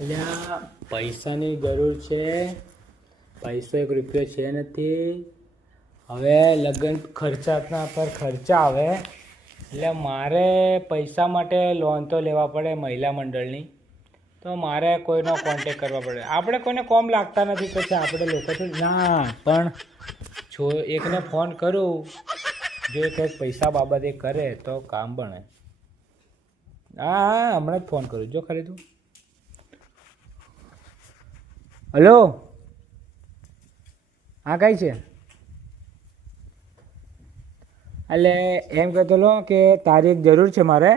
એટલે પૈસાની જરૂર છે. પૈસો 1 રૂપિયો છે નથી. હવે લગ્ન ખર્ચાના પર ખર્ચા આવે એટલે મારે પૈસા માટે લોન તો લેવા પડે મહિલા મંડળની. તો મારે કોઈનો કોન્ટેક કરવા પડે. આપણે કોઈને કોમ લાગતા નથી પછી આપણે લોકો તો ના પણ એકને ફોન કરું જો કંઈક પૈસા બાબતે કરે તો કામ બને. હા હમણાં જ ફોન કરું જો ખરી તું. હલો હા કઈ છે? એટલે એમ કહેતો લો કે તારી એક જરૂર છે મારે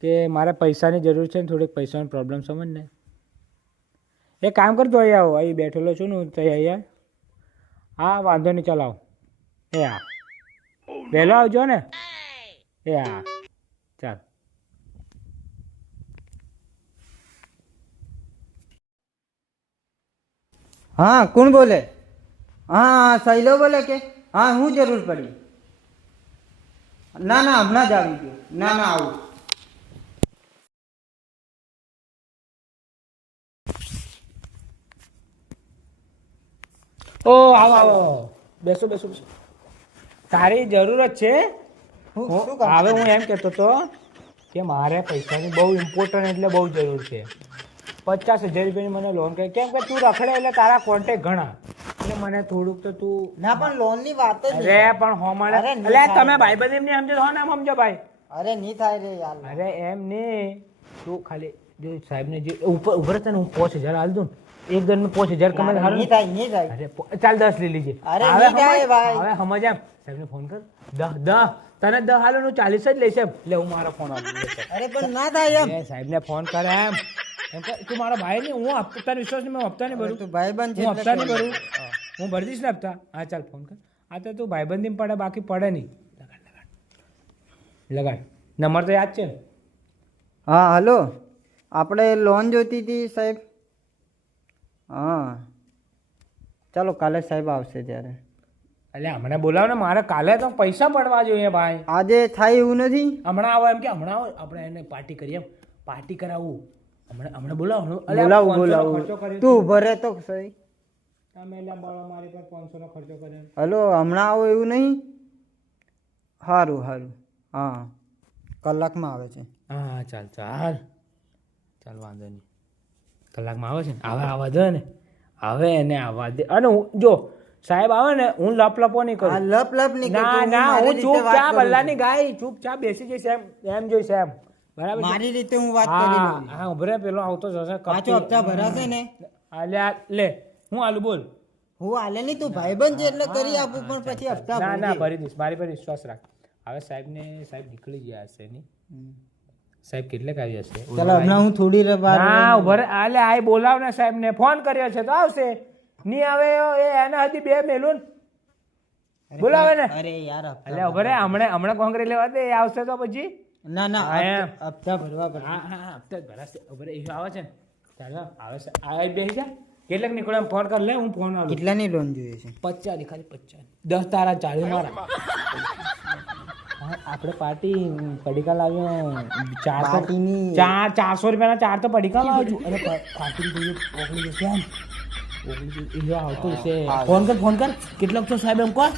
કે મારે પૈસાની જરૂર છે ને થોડીક પૈસાનો પ્રોબ્લેમ સમજ ને. એ કામ કરતો અહીં આવો અહીં બેઠેલો છું ને તો અહીંયા. હા વાંધો નહીં ચાલ આવો. એ હા વહેલો આવજો ને. એ હા ચાલ. हाँ कौन बोले? हाँ सहेलो बोले के हाँ हूँ जरूर पड़ी ना ना हमણાં જ આવી ગયો ના ના આવું. ઓ આવો આવો બેસો બેસો બેસો. તારી જરૂરત છે. હવે હું એમ કહેતો હતો કે મારે પૈસાની બહુ ઇમ્પોર્ટન્ટ એટલે બહુ જરૂર છે. 50,000 રૂપિયાની મને લોન કરી. કેમ કે તું રખડે એટલે તારા કોન્ટેક્ટ ઘણા એટલે મને થોડુંક તો તું ના પણ લોન ની વાત જ અરે પણ હો મને એટલે તમે ભાઈબંધ એમ નહીં સમજો હો ને એમ સમજો ભાઈ. અરે નહીં થાય રે યાર. અરે એમ નહીં તું ખાલી જો સાહેબને જે ઉપર ઉભર હતા ને હું 5,000 હાલ દઉં એક દન મેં 5,000 કમાઈ હારું નહીં થાય નહીં થાય. અરે ચાલ 10 લઈ લીજે. અરે નહીં થાય ભાઈ. હવે સમજ એમ સાહેબને ફોન કર 10 તને 10 હાલો હું 40 જ લઈશ એમ. એટલે હું મારો ફોન આપું. અરે પણ ના થાય એમ. સાહેબને ફોન કર એમ તું મારો ભાઈ નહીં હું હપ્તા વિશ્વાસ નહીં. હું હપ્તા નહીં ભરું. તું ભાઈબંધ છે હું હપ્તા નહીં ભરું. હું ભરી દઈશ ને હપ્તા. હા ચાલ ફોન કર. આ તો તું ભાઈબંધી પડે બાકી પડે નહીં. લગાડ નંબર તો યાદ છે ને? હા હલો આપણે લોન જોઈતી હતી સાહેબ. હા ચાલો કાલે સાહેબ આવશે ત્યારે. એટલે હમણાં બોલાવો ને મારે કાલે તો પૈસા પડવા જોઈએ ભાઈ. આજે થાય એવું નથી. હમણાં આવો એમ કે હમણાં આવો આપણે એને પાર્ટી કરીએ એમ. પાર્ટી કરાવવું હમણાં બોલાવો. બોલાવું બોલાવું તું ઉભો રહે તો સહી. તમે મારી પર 500 નો ખર્ચો કર્યો. હલો હમણાં આવો એવું નહીં. સારું સારું હા કલાકમાં આવે છે. હા ચાલ ચાલ ચાલ વાંધો નહીં. કલાકમાં આવે છે ને આવે આવવા દે ને. હવે એને આવવા દે. અને હું જો સાહેબ આવે ને હું લપ નહીં કરું. લપ નહીં ના ના હું ચૂપચાપ અલ્લાહની ગાય ચૂપચાપ બેસી જઈશ એમ જોઈશ એમ. બરાબર મારી રીતે હું વાત કરી લઉં. હા ઉભરે પેલો આવતો જશે પાછો હપ્તા ભરાશે ને. અલ્યા લે હું આલુ બોલ. હું હાલે નહીં તું ભાઈબંધ છે એટલે કરી આપું પણ પછી હપ્તા ના ના ભરી દઈશ. મારી પર વિશ્વાસ રાખ. હવે સાહેબ નીકળી ગયા હશે નહીં. સાહેબ કેટલે આવી હશે? ચાલો હમણાં હું થોડી વાર હા ઉભરે આલે આય બોલાવ ને સાહેબ ને ફોન કર્યો છે તો આવશે. નહીં આવે એ એના હજી 2 મેલું બોલાવે ને. અરે યાર એટલે ઉભરે હમણાં કોંગ્રેસ લેવા દે એ આવશે તો પછી ના ના હપ્તા ભરવા પડે. હા હા હપ્તા જ ભરાશે. ઉભરે એ આવે છે ને ચાલો આવે છે આ બેસી જા. કેટલાક નીકળે એમ ફોન કર લે હું ફોન આલું. કેટલાની લોન જોઈએ છે? 50 ની ખાલી 50. 10 તારા 40 મારા. આપણે પાર્ટી પડીકા લાવ્યો 400 રૂપિયાના 4 તો પડીકા લાવજો. અને પાર્ટી ઓગળી જશે એમ. ઓગળી આવતું છે. ફોન કર કેટલોક છો સાહેબ એમ કોણ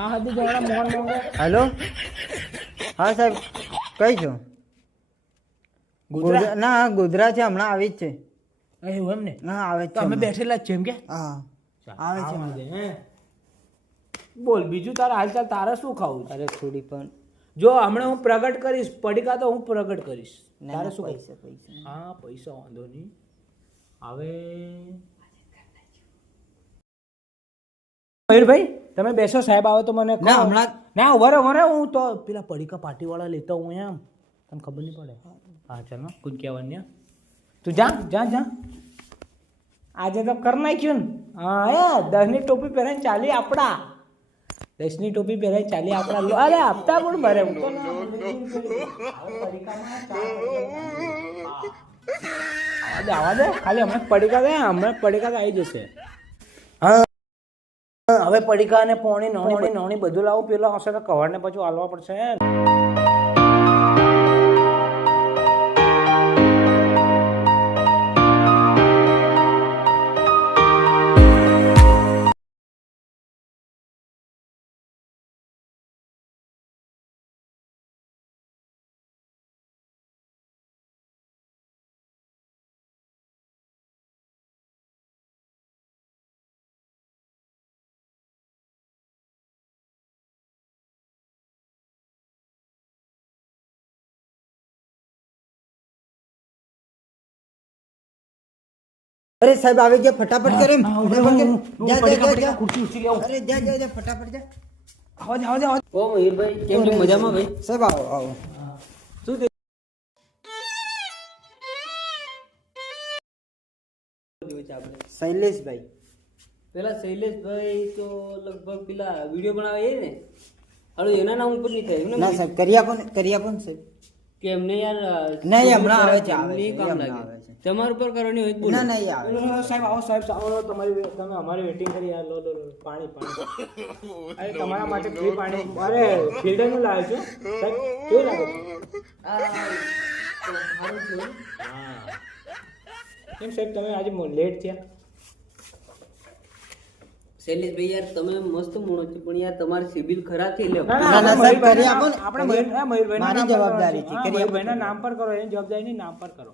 આ હતી જણા મોહન હેલો હા સાહેબ કઈ છો? ના ગોધરા છે હમણાં આવી જ છે. એવું એમ ને? હા આવે છે. અમે બેઠેલા જ છે એમ કે? હા આવે છે. બોલ બીજું તારા હાલચાલ તારે શું ખાવું? અરે થોડી પણ જો હમણાં હું પ્રગટ કરીશ પડીકા તો હું પ્રગટ કરીશ. તારે શું પૈસા હા પૈસા વાંધો નહીં. હવે મયુરભાઈ તમે બેસો સાહેબ આવે તો મને ના હમણાં ના ઉભરે હું તો પેલા પડીકા પાર્ટી વાળા લેતો હું એમ તને ખબર નહીં પડે. હા ચાલો કુછ કહેવાનું તું જા આજે તો કર નાખ્યું ને. હા 10 ની ટોપી પહેરાઈને ચાલી આપણા 10 ની ટોપી પહેરાઈ ચાલી આપણા. અરે હપ્તા પણ ભરે હું તો આવા દે ખાલી હમણાં પડીકા દે હમણાં પડીકા તો આવી જશે. હા હવે પડીકા ને પોણી નોણી બધું લાવું. પેલો હશે તો કવર ને પછી હાલવા પડશે. અરે સાહેબ આવી ગયા, ફટાફટ કરો એમ. ફટાફટ કરો. જા, જા, જા, જા. ખુરશી ઉચકી આવો. અરે જા જા જા, ફટાફટ જા. આવો આવો. ઓ મયુરભાઈ કેમ છો? મજામાં ભાઈ? સાહેબ આવો આવો. શું થયું? શૈલેષભાઈ. પેલા શૈલેષભાઈ તો લગભગ પેલા વિડીયો બનાવે એ ને, હવે એના નામ ઉપર નહીં થાય એમને? ના સાહેબ, કરી આપો ને સાહેબ. કે એમને યાર નહીં, હમણાં આવે છે, એમને આવે છે, કામ હમણાં લાગે. આવે છે. તમારા ઉપર કરવાની હોય તો બોલો. ના ના, એ આવે. સાહેબ આવો સાહેબ આવો. તમે અમારી વેટિંગ કરી યાર. લો પાણી. અરે તમારા માટે ફ્રી પાણી. અરે ફિલ્ટર નું લાવે છે સાહેબ. કેવું લાગે છે? સારું છે. હા. કેમ સાહેબ તમે આજે લેટ થયા? શૈલેષભાઈ યાર તમે મસ્ત મોણો છો, પણ યાર તમારી સિબિલ ખરાબ થઈ લે. ના, સાહેબ, કરી આપો ને. આપણે મયુરભાઈના મારી નામ પર જવાબદારી છે. કરો. કરી આપો. મયુરભાઈના નામ પર કરો. એની જવાબદારી નહીં, નામ પર કરો.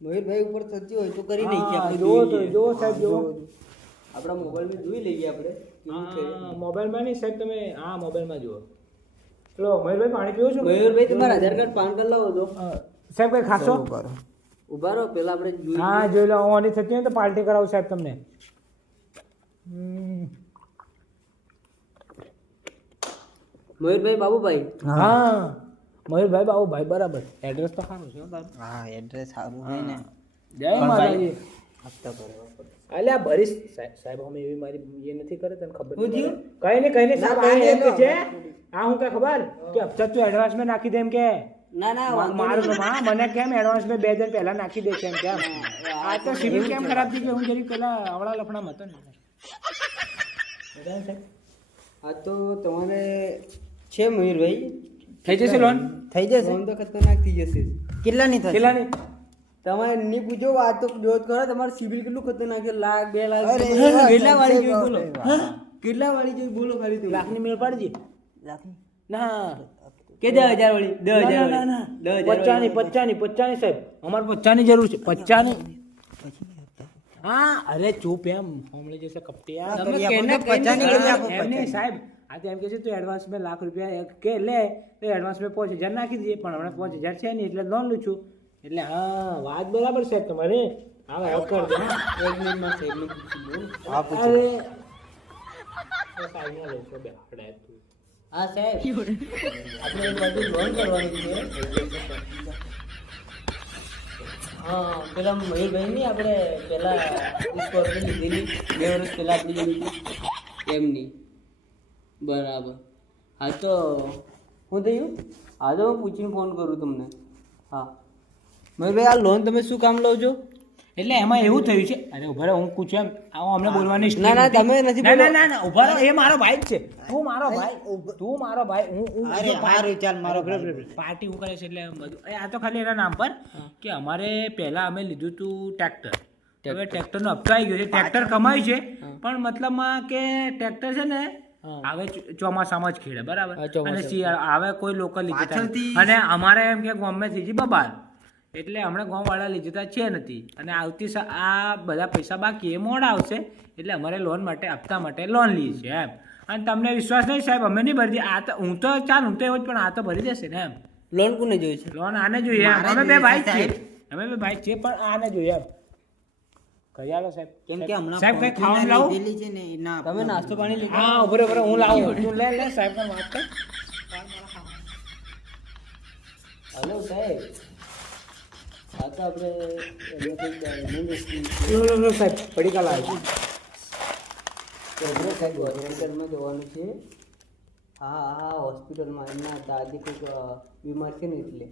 મયુરભાઈ ઉપર થતી હોય તો કરી નાખીએ આપણે. જુઓ તો જોઈ લઈએ. જુઓ સાહેબ જુઓ. આપણા મોબાઈલમાં જોઈ લઈએ આપણે કેવું છે. મોબાઈલમાં નહીં સાહેબ, તમે હા મોબાઈલમાં જુઓ. ચલો મયુરભાઈ પાણી પીવો છો? મયુરભાઈ તમારા આધાર કાર્ડ પાન કાર્ડ લાવો તો. સાહેબ કઈ ખાશો? ચાલુ કરો. ઉભા રહો પેલા આપણે જોઈ હા જોઈ લો. ઓની થતી હોય તો પાર્ટી કરાવું સાહેબ તમને. મયુરભાઈ બાબુભાઈ. હા મયુરભાઈ બાબુભાઈ બરાબર. એડ્રેસ તો સારું છે હો તારું. હા, એડ્રેસ સારું હોય ને. જય માતાજી. હપ્તા ભરવા પડે. અલ્યા ભરીશ સાહેબ અમે એવી મારી એ નથી કરે, તને ખબર શું નહીં. થયું? કઈ નહીં સાહેબ. ના, આ એમ કે ના. છે આ હું કઈ ખબર કે હપ્તા તું એડવાન્સ માં નાખી દે એમ કે. ના ના વાંધો મારું તો નહીં. મને કેમ એડવાન્સ માં 2 હજાર પહેલા નાખી દે છે એમ કેમ. આ તો સિવિલ કેમ ખરાબ થઈ ગયો? હું જરી પેલા અવળા લફડામાં હતો ને. બરાબર સાહેબ? આ તો તમારે છે મયુરભાઈ, થઈ જશે લોન? થઈ જશે. ફોન તો ખતરનાક થઈ જશે. કેટલાની થશે? કેટલાની? તમારે નહીં પૂછો વાત તો જોત કરો. તમારું સિબિલ કેટલું ખતરનાક છે? લાખ 2 લાખ અરે, કેટલા વાળી જોઈ બોલો? અરે, હા? કેટલા વાળી જોઈ બોલો ખાલી તમે? લાખની મેળ પાડજી. લાખની? ના કે 10,000 વાળી? 10,000 ના, ના, વાળી? ના. 10,000 વાળી? 55 સાહેબ. અમારે 55 જરૂર છે. 55. હા અરે ચૂપ એમ હોમલે જैसे કપટી યાર. હા, તમે કરી આપો કેના ને, 50 ની કરી આપો. એમ નહીં સાહેબ. આ તો એમ કે છે તું એડવાન્સ માં લાખ રૂપિયા કે લે તો એડવાન્સ માં 5,000 નાખી દઈએ, પણ હમણાં 5,000 છે નહીં એટલે લોન લઉં છું. એટલે હા વાત બરાબર સાહેબ તમારી. હા હેલ્પ કર દો. એક મિનિટમાં સાહેબને પૂછી લઉં. હા, પૂછી લો. અરે સાહેબ લઉં છું બે આપણે તું. હા સાહેબ આપણે એક બાજુ લોન કરવાની છે. હા પેલા મયુરભાઈ ની આપણે પેલા સ્કોર્પિયો લીધેલી 2 વર્ષ પહેલા આપણી જોડે એમની. બરાબર. હા તો શું થયું? હા તો હું પૂછીને ફોન કરું તમને. હા મયુરભાઈ આ લોન તમે શું કામ લો છો? એટલે એમાં એવું થયું છે. અરે ઉભા રહો હું પૂછું એમ. આવો અમને બોલવાની સ્ટીલ ના, ના, નથી. તમે નથી ના, બોલો. ના, ના, ઉભા રહો. એ મારો ભાઈ જ છે. તું મારો ભાઈ. હું અરે, જો હારું, ચાલ, મારો બરાબર. પાર્ટી હું કરે છે એટલે બધું. એ આ તો ખાલી એના નામ પર કે અમારે પહેલા અમે લીધું તું ટ્રેક્ટર. હવે ટ્રેક્ટરનો હપ્તો આવી ગયો છે. ટ્રેક્ટર કમાયું છે પણ મતલબમાં કે ટ્રેક્ટર છે ને હવે ચોમાસામાં જ ખેડે બરાબર. હા, ચોમાસામાં. અને હવે કોઈ લોકલ લીધું પાછળથી- અને અમારે એમ કે ગામમાં થઈ બબાલ એટલે હમણાં ગામવાળા લીધું છે નથી. અને આ બધા પૈસા બાકી એ મોડા આવશે એટલે અમારે લોન માટે હપ્તા માટે લોન લઈએ છીએ એમ. અને તમને વિશ્વાસ નહીં સાહેબ અમે નહીં ભરી દઈએ. આ તો હું તો ચાલ હું તો એવું જ પણ આ તો ભરી દેશે ને એમ. લોન કોને જોઈએ છે? લોન આને જોઈએ એમ. મારે અમે બે જોઈએ ભાઈ છે, છીએ. સાહેબ. અમે બે ભાઈ છીએ પણ આને જોઈએ એમ. કરી આલો સાહેબ. કેમ કે હમણાં સાહેબ કઈ Fortuner ખાવાનું લાવું? લીધેલી છે ને, એના તમે નાસ્તો પાણી લીધો? હા બરોબર હું લાવું. તું લે સાહેબ ને વાત કર. હલો સાહેબ. હા તો આપણે લો સાહેબ પડીકા લાવ. સાહેબ હોસ્પિટલમાં જવાનું છે. હા હોસ્પિટલમાં એમના દાદી કોઈક બીમાર છે ને એટલે.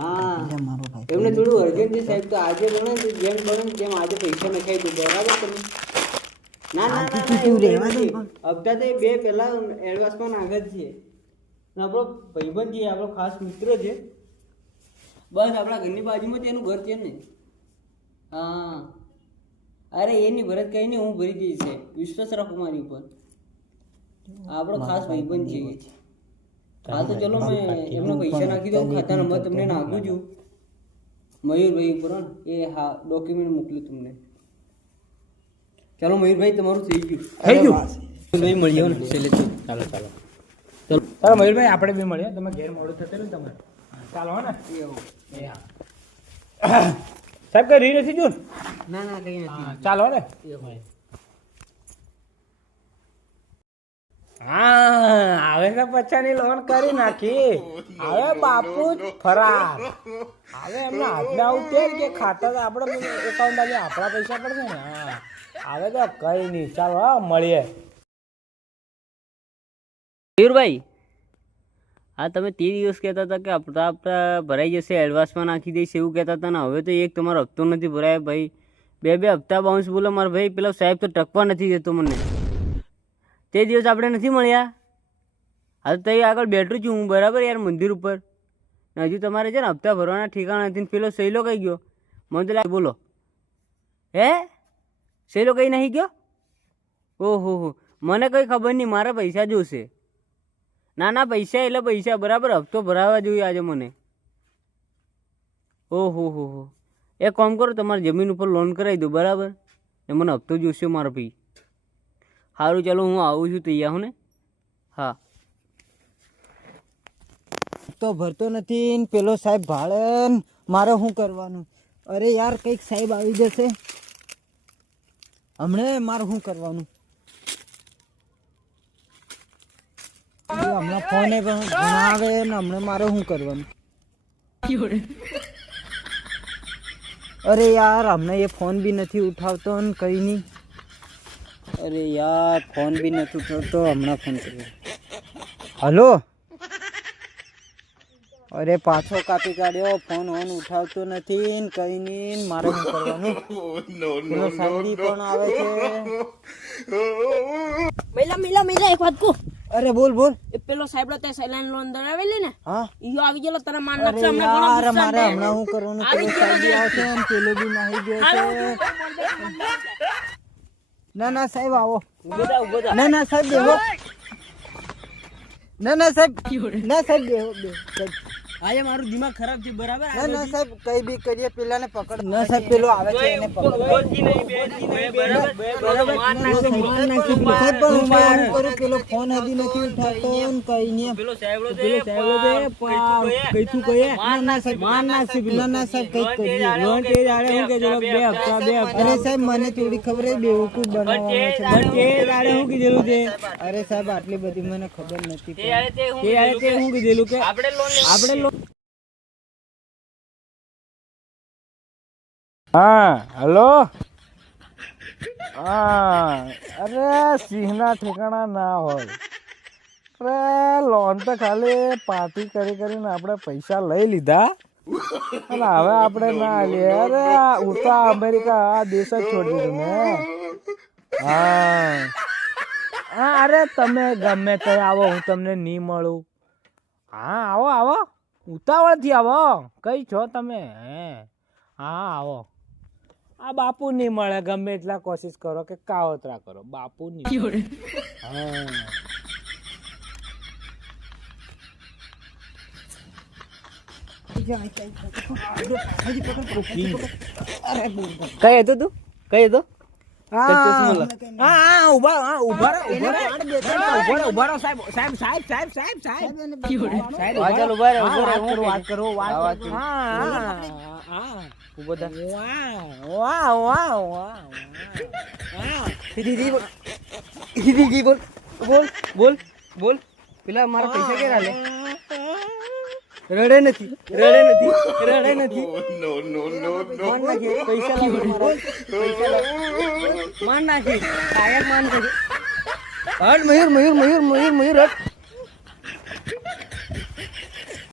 હા એટલે મારો ભાઈ. એમને થોડું અર્જન્ટ છે સાહેબ. તો આજે ગણો ને જેમ ગણો ને તેમ આજે પૈસા નખાઈ દો બરાબર તમે. ના ના ના, ના એવું રહેવા દે નથી. પણ. હપ્તા તો એ 2 પહેલા એડવાન્સમાં નાખે જ છે. અને આપણો ભાઈબંધ છે, આપણો ખાસ મિત્ર છે. બસ આપણા ઘરની બાજુમાં જ એનું ઘર છે ને. હા અરે એની ભરત કઈ નહીં, હું ભરી દઈશ સાહેબ. વિશ્વાસ રાખો મારી ઉપર. આપણો ખાસ ભાઈબંધ છે. હા તો ચલો મેં એમના પૈસા નાખી દઉં. ખાતા નંબર તમને નાખું છું મયુરભાઈ ઉપર હો ને. એ હા ડોક્યુમેન્ટ મોકલ્યું તમને. ચાલો મયુરભાઈ તમારું થઈ ગયું. થઈ ગયું. મયુરભાઈ મળ્યો ને છેલ્લે તો. ચાલો ચાલો મયુરભાઈ આપણે બી મળીએ. તમે ઘેર મોડું થશે ને તમારે. ચાલો હો ને. એ હા. સાહેબ કઈ રી નથી જોન ના ના કઈ નથી હા, ચાલો ને હા હવે તો પચાની લોન કરી નાખી હવે બાપુ જ ફરાર હવે એમને હાથને આવું કે ખાતા તો આપણે એકાઉન્ટ આપણા પૈસા પડશે ને હા હવે તો કઈ નહીં ચાલો હા મળીએ મયુરભાઈ હા તમે તે દિવસ કહેતા હતા કે આપણા ભરાઈ જશે એડવાન્સમાં નાખી દઈશ એવું કહેતા હતા ને હવે તો એક તમારો હપ્તો નથી ભરાયો ભાઈ બે હપ્તા બાઉન્સ બોલો મારા ભાઈ પેલો સાહેબ તો ટકવા નથી દેતો મને તે દિવસ આપણે નથી મળ્યા હા તો ત્યાં આગળ બેઠું છું હું બરાબર યાર મંદિર ઉપર ને હજુ તમારે છે ને હપ્તા ભરવાના ઠેકાણા નથી ને પેલો સહેલો કઈ ગયો મને તો લાગે બોલો હે સહેલો કઈ નહીં ગયો ઓહો હો મને કંઈ ખબર નહીં મારા પૈસા જોશે ના ના પૈસા એટલે પૈસા બરાબર હપ્તો ભરાવા જોઈએ આજે મને ઓહો હો એક કામ કરો તમારી જમીન ઉપર લોન કરાવી દો બરાબર ને મને હપ્તો જોશે મારો ભાઈ સારું ચાલો હું આવું છું તૈયાર હું ને હા તો ભરતો નથી ને પેલો સાહેબ ભાડે ને મારે શું કરવાનું અરે યાર કંઈક સાહેબ આવી જશે હમણે મારે શું કરવાનું હમણાં ફોને પણ ભણાવે ને હમણાં મારે શું કરવાનું અરે યાર હમણાં એ ફોન બી નથી ઉઠાવતો ને કંઈ નહીં અરે યાર ફોન બી નથી ઉઠાવતો હમણાં ફોન કર્યો હલો અરે પાછો કાપી કાઢ્યો ફોન ઉઠાવતો નથી ને કંઈ નહીં મારે શું કરવાનું પેલો સાંડી પણ આવે છે મેલા એક વાત કહું અરે બોલ બોલ એ પેલો સાહેબ તે સાયલેન્ટ લોન દરાવેલી ને હા ઈયો આવી ગયેલો તને માર અરે નાખશે હમણાં યાર ઘણો મારે ગુસ્સામાં હમણાં શું કરવાનું પેલો સાહેબ બી આવશે ને પેલો બી નાહી ગયો છે ના ના સાહેબ આવો ના ના સાહેબ બેહો ના સાહેબ ના સાહેબ બેહો સાહેબ આજે મારું દિમાગ ખરાબ છે બરાબર ના સાહેબ કઈ બી કરીએ પેલાને પકડ ના સાહેબ પેલો આવે છે એને પકડ સાહેબ પણ હું શું કરું પેલો ફોન હજી નથી ઉઠાવતો ને કઈ નહીં પેલો સાહેબ ના સાહેબ ના સાહેબ કઈ કરીએ અરે સાહેબ મને થોડી ખબર છે બેવકૂફ બનાવવાનો છે અરે સાહેબ આટલી બધી મને ખબર નથી આપણે હા હલો હા અરે સિંહના ઠેકાણા ના હોય અરે લોન તો ખાલી પાર્ટી કરીને આપણે પૈસા લઈ લીધા અને હવે આપણે ના લઈએ અરે હું તો અમેરિકા આ દેશ જ છોડી દીધું ને હા હા અરે તમે ગમે તે આવો હું તમને નહીં મળું હા આવો આવો ઉતાવળથી આવો કઈ છો તમે હે હા આવો આ બાપુ નહીં મળે ગમે એટલા કોશિશ કરો કે કાવતરા કરો બાપુ નહીં હા કઈ હતો તું કઈ હતો બોલ પેલા મારા પૈસા ક્યાં લે રડે નથી માન નાખી પૈસા માન નાખી આયા માન કરી હટ મયુર હટ